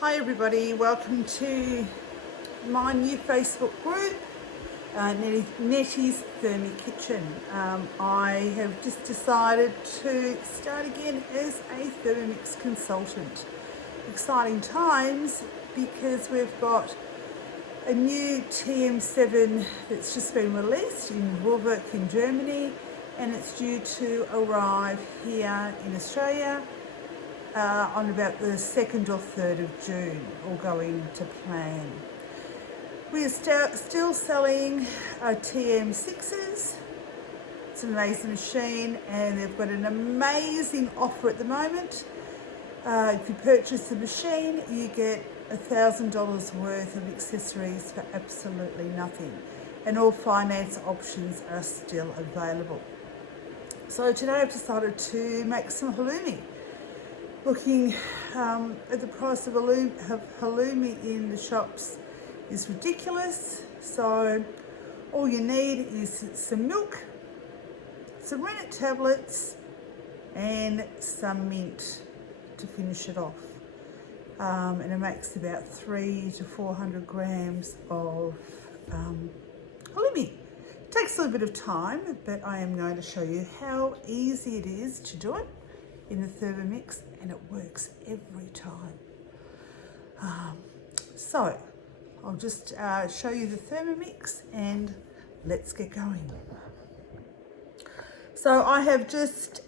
Hi everybody, welcome to my new Facebook group, Nettie's Thermi Kitchen. I have just decided to start again as a Thermomix consultant. Exciting times because we've got a new TM7 that's just been released in Wolverk in Germany, and it's due to arrive here in Australia on about the 2nd or 3rd of June, all going to plan. We are still selling TM6s. It's an amazing machine, and they've got an amazing offer at the moment. If you purchase the machine, you get $1,000 worth of accessories for absolutely nothing, and all finance options are still available. So today I've decided to make some halloumi. Looking at the price of halloumi in the shops is ridiculous. So all you need is some milk, some rennet tablets, and some mint to finish it off. And it makes about 300 to 400 grams of halloumi. It takes a little bit of time, but I am going to show you how easy it is to do it in the Thermomix, and it works every time. So I'll just show you the Thermomix and let's get going. So I have just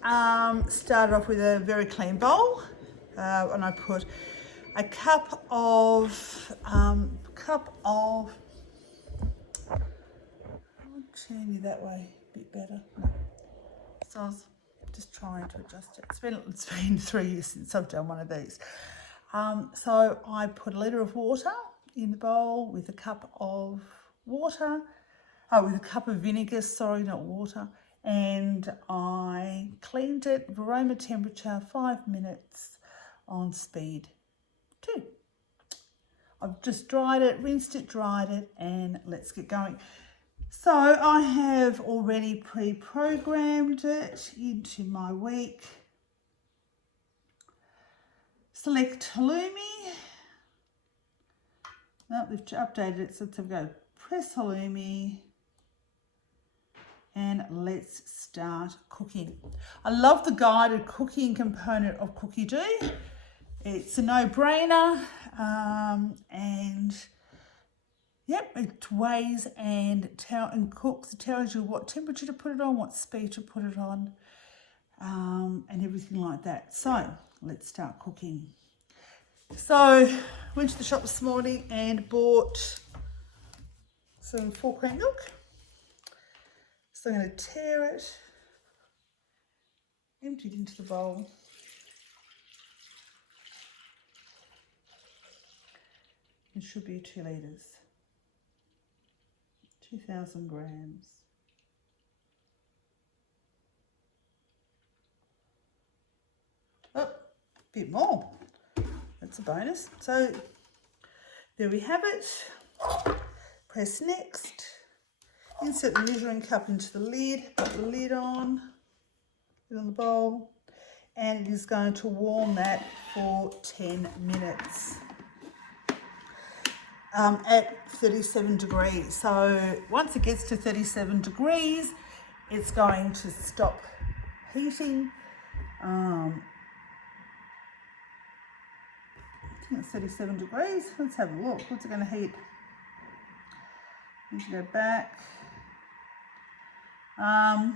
started off with a very clean bowl, and I put a cup of I'll turn you that way a bit better. So I was just trying to adjust it. It's been 3 years since I've done one of these. So I put a litre of water in the bowl with a cup of water, with a cup of vinegar, sorry, not water. And I cleaned it, aroma temperature, 5 minutes on speed 2. I've just dried it, rinsed it, dried it, and let's get going. So I have already pre-programmed it into my week. Select halloumi. Now we've updated it, so let's go press halloumi and let's start cooking. I love the guided cooking component of Cookie Do. It's a no-brainer, and yep, it weighs and cooks. It tells you what temperature to put it on, what speed to put it on, and everything like that. So let's start cooking. So went to the shop this morning and bought some full cream milk. So I'm going to tear it, empty it into the bowl. It should be 2 litres. 2,000 grams. Oh, a bit more. That's a bonus. So there we have it. Press next. Insert the measuring cup into the lid. Put the lid on the bowl, and it is going to warm that for 10 minutes. At 37 degrees. So once it gets to 37 degrees, it's going to stop heating. I think it's 37 degrees. Let's have a look. What's it going to heat? Need to go back. Yeah,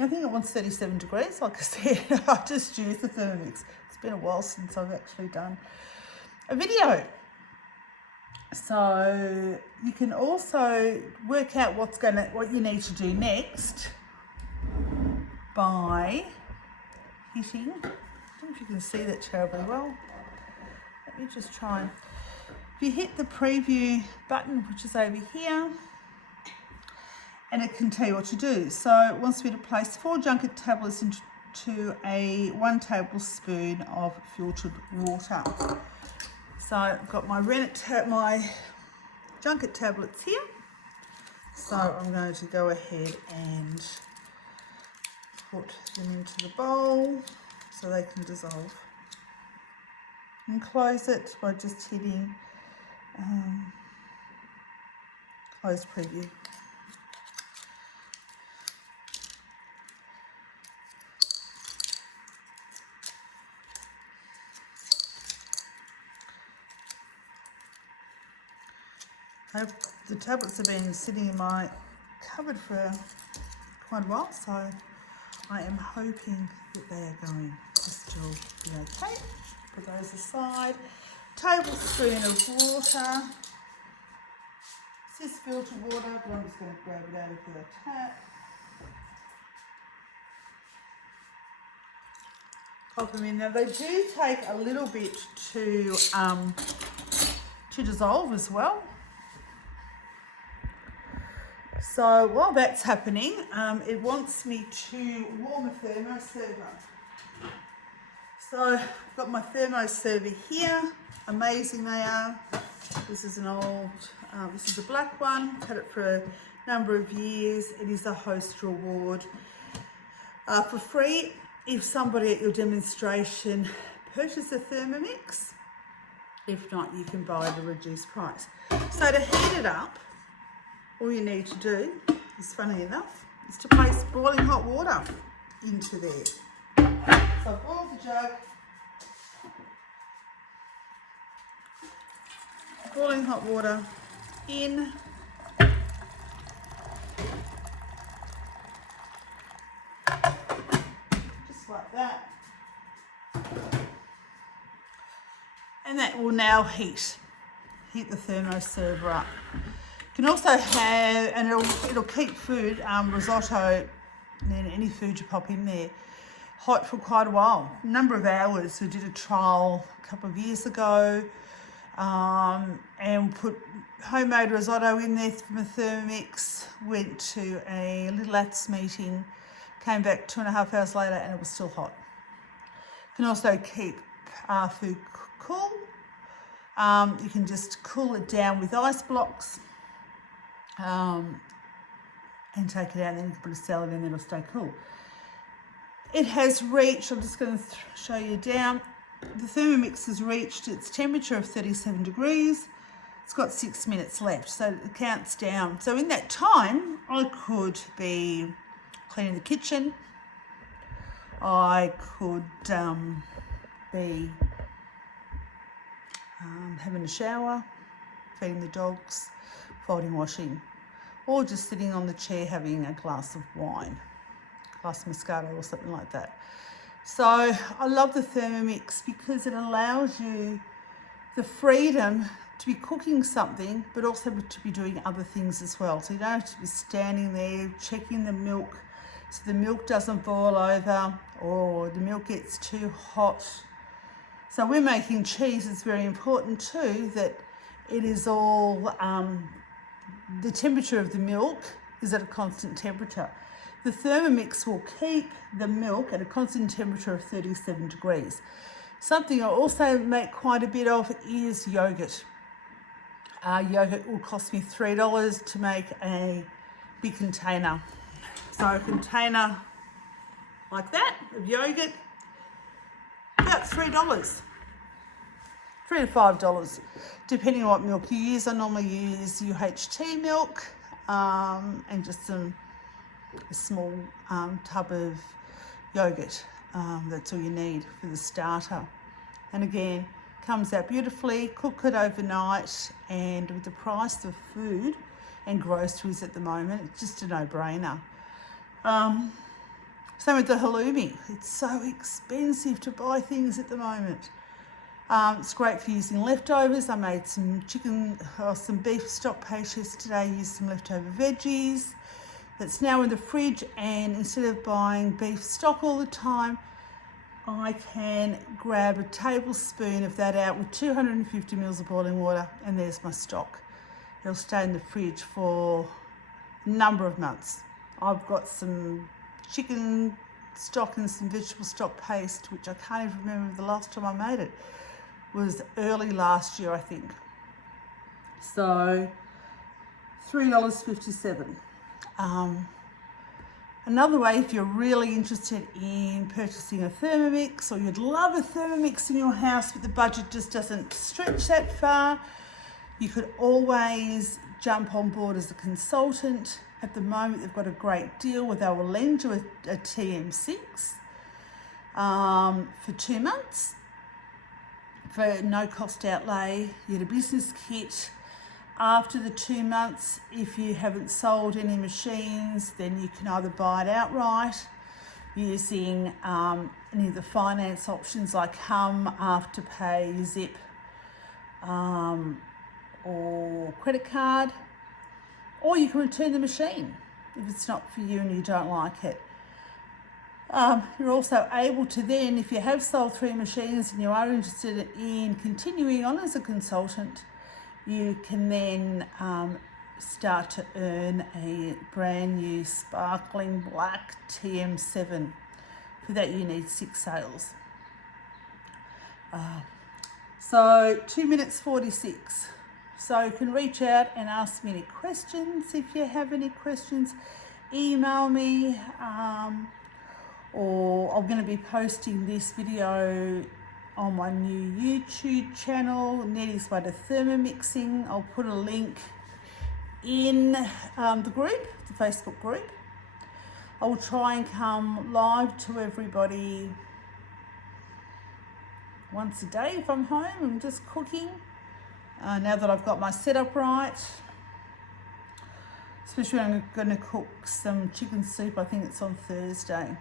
I think it wants 37 degrees. Like I said, I just used the Thermomix. It's been a while since I've actually done a video. So you can also work out what you need to do next by hitting. I don't know if you can see that terribly well. Let me just try. If you hit the preview button, which is over here, and it can tell you what to do. So it wants me to place 4 junket tablets into a 1 tablespoon of filtered water. So I've got my junket tablets here. So I'm going to go ahead and put them into the bowl so they can dissolve. and close it by just hitting close preview. The tablets have been sitting in my cupboard for quite a while, so I am hoping that they are going to still be okay. Put those aside. Tablespoon of water. This is filtered water, but I'm just going to grab it out of the tap. Pop them in. Now they do take a little bit to dissolve as well. So while that's happening, it wants me to warm a thermo server. So I've got my thermo server here. Amazing they are. This is an old, this is a black one. Had it for a number of years. It is a host reward for free if somebody at your demonstration purchases a Thermomix. If not, you can buy it at a reduced price. So to heat it up, all you need to do is, funny enough, is to place boiling hot water into there. So I've boiled the jug, boiling hot water in, just like that, and that will now heat the thermo server up. You can also have, and it'll keep food, risotto, and then any food you pop in there, hot for quite a while, a number of hours. We did a trial a couple of years ago, and put homemade risotto in there from a Thermomix, went to a little ATS meeting, came back 2.5 hours later and it was still hot. You can also keep food cool. You can just cool it down with ice blocks. And take it out, and then you can put a salad in, and it'll stay cool. It has reached, I'm just going to show you down, the Thermomix has reached its temperature of 37 degrees. It's got 6 minutes left, so it counts down. So in that time, I could be cleaning the kitchen, I could be having a shower, feeding the dogs, folding, washing, or just sitting on the chair having a glass of wine, glass of Moscato or something like that. So I love the Thermomix because it allows you the freedom to be cooking something, but also to be doing other things as well. So you don't have to be standing there checking the milk so the milk doesn't boil over or the milk gets too hot. So we're making cheese. It's very important too that it is all the temperature of the milk is at a constant temperature. The Thermomix will keep the milk at a constant temperature of 37 degrees. Something I also make quite a bit of is yogurt. Yogurt will cost me $3 to make a big container. So a container like that of yogurt, about $3. $3 to $5, depending on what milk you use. I normally use UHT milk and just a small tub of yogurt. That's all you need for the starter. And again, comes out beautifully. Cook it overnight, and with the price of food and groceries at the moment, it's just a no-brainer. Same with the halloumi. It's so expensive to buy things at the moment. It's great for using leftovers. I made some some beef stock paste yesterday, used some leftover veggies. That's now in the fridge, and instead of buying beef stock all the time, I can grab a tablespoon of that out with 250 mils of boiling water, and there's my stock. It'll stay in the fridge for a number of months. I've got some chicken stock and some vegetable stock paste, which I can't even remember the last time I made it. It was early last year, I think. So $3.57. Another way, if you're really interested in purchasing a Thermomix, or you'd love a Thermomix in your house but the budget just doesn't stretch that far, you could always jump on board as a consultant. At the moment, they've got a great deal where they will lend you a TM6 for 2 months for no cost outlay. You get a business kit. After the 2 months, if you haven't sold any machines, then you can either buy it outright using any of the finance options like Hum, Afterpay, Zip, or credit card, or you can return the machine if it's not for you and you don't like it. You're also able to then, if you have sold 3 machines and you are interested in continuing on as a consultant, you can then start to earn a brand new sparkling black TM7. For that you need 6 sales. So 2 minutes 46. So you can reach out and ask me any questions. If you have any questions, email me, or I'm going to be posting this video on my new YouTube channel, Nettie's Way to Thermomixing. I'll put a link in the group, the Facebook group. I will try and come live to everybody once a day if I'm home and just cooking. Now that I've got my setup right, especially when I'm going to cook some chicken soup. I think it's on Thursday.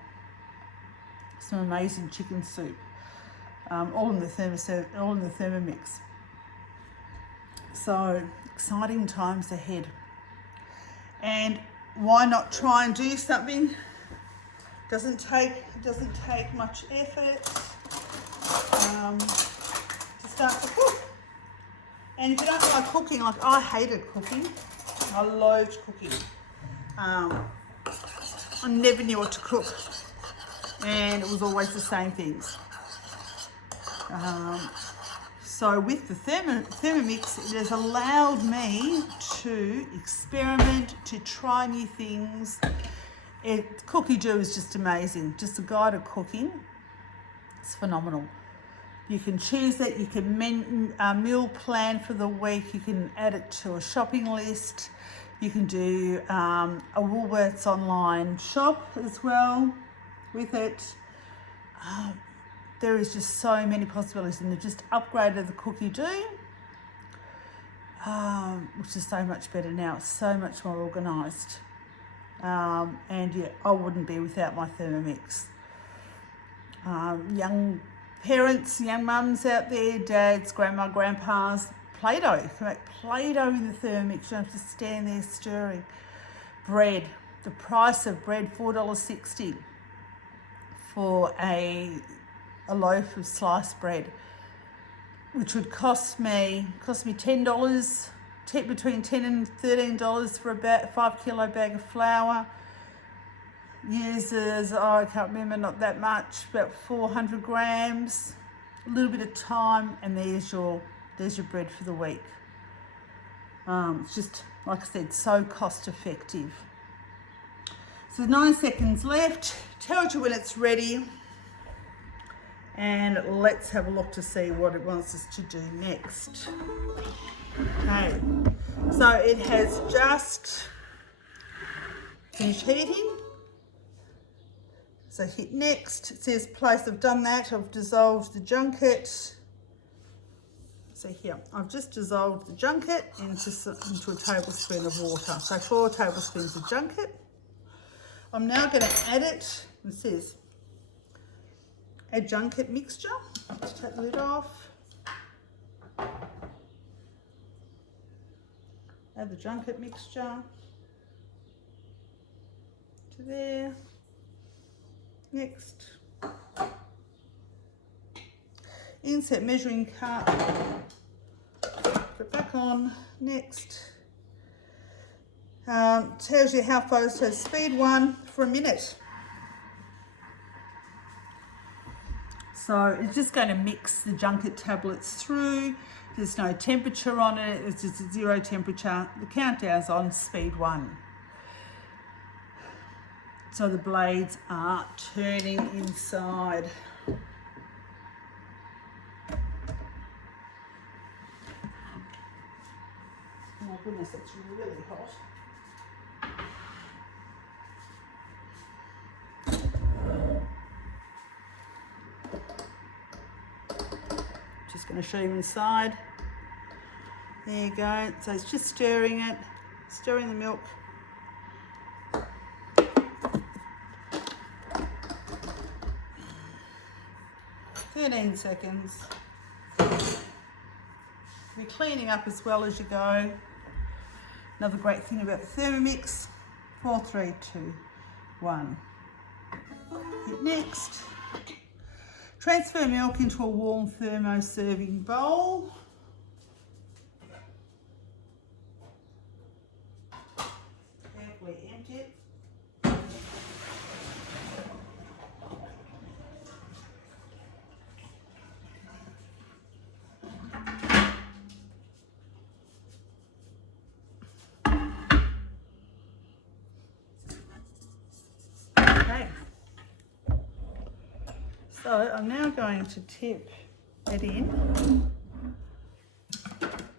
Some amazing chicken soup. All in the Thermomix. So exciting times ahead. And why not try and do something? Doesn't take much effort to start to cook. And if you don't like cooking, like I hated cooking, I loathed cooking. I never knew what to cook, and it was always the same things. So with the Thermomix, it has allowed me to experiment, to try new things. Cookie Do is just amazing. Just a guide to cooking. It's phenomenal. You can choose it. You can meal plan for the week. You can add it to a shopping list. You can do a Woolworths online shop as well with it. There is just so many possibilities, and they've just upgraded the Cookie Do, which is so much better now. It's so much more organised. And yeah, I wouldn't be without my Thermomix. Young parents, young mums out there, dads, grandma, grandpas, Play-Doh. You can make Play-Doh in the Thermomix. You don't have to stand there stirring. Bread. The price of bread, $4.60 for a loaf of sliced bread, which would cost me $10, between $10 and $13 for about a 5 kilo bag of flour. Uses, I can't remember, not that much, about 400 grams, a little bit of time, and there's your bread for the week. It's just, like I said, so cost effective. So 9 seconds left, tells you when it's ready, and let's have a look to see what it wants us to do next. Okay, so it has just finished heating. So hit next. It says place. I've done that. I've dissolved the junket. So here, I've just dissolved the junket into a tablespoon of water. So 4 tablespoons of junket. I'm now going to add it. It says add junket mixture. Just take the lid off. Add the junket mixture to there. Next, insert measuring cup, put it back on. Next, tells you how far. So speed 1 for a minute. So it's just going to mix the junket tablets through. There's no temperature on it. It's just a 0 temperature. The countdown's on speed 1. so the blades are turning inside. Oh my goodness, it's really hot. Just going to show you inside. There you go. So it's just stirring it, stirring the milk. "13 seconds. You're cleaning up as well as you go. Another great thing about the Thermomix. 4, 3, 2, 1. Hit next. Transfer milk into a warm thermo serving bowl. Carefully empty it. Okay. So I'm now going to tip it in.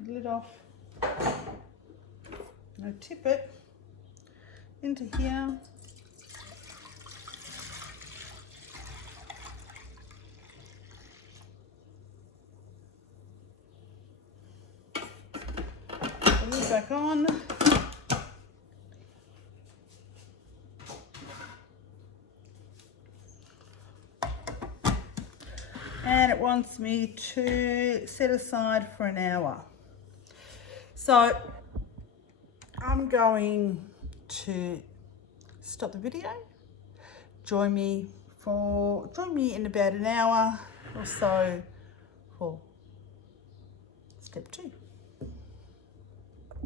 Lid off. I tip it into here. Lid back on. And it wants me to set aside for an hour. So I'm going to stop the video. Join me in about an hour or so for step 2.